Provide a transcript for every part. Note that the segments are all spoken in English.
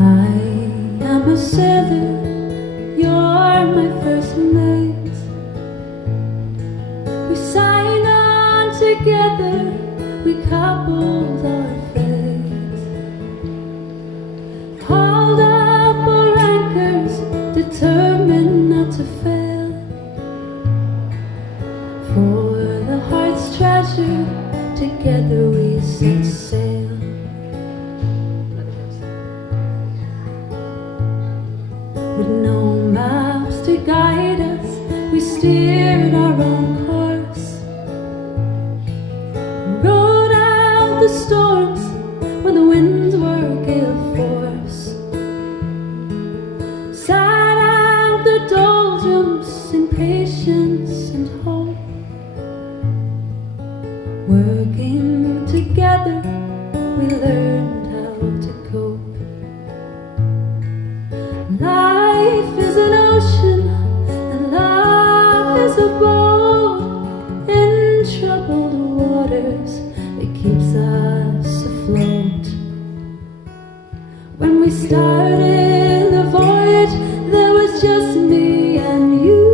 I am a sailor, you're my first mate. We sign on together, we coupled our fates. Hauled up our anchors, determined not to fail. For the heart's treasure, together we set sail. With no maps to guide us, we steered our own course. Rode out the storms when the winds were gale force. Sat out the doldrums in patience and hope. Working together, we learned how to cope. Life is an ocean, and love is a boat in troubled waters. It keeps us afloat. When we started the voyage, there was just me and you.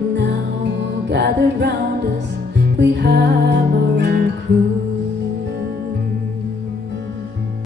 Now gathered round us, we have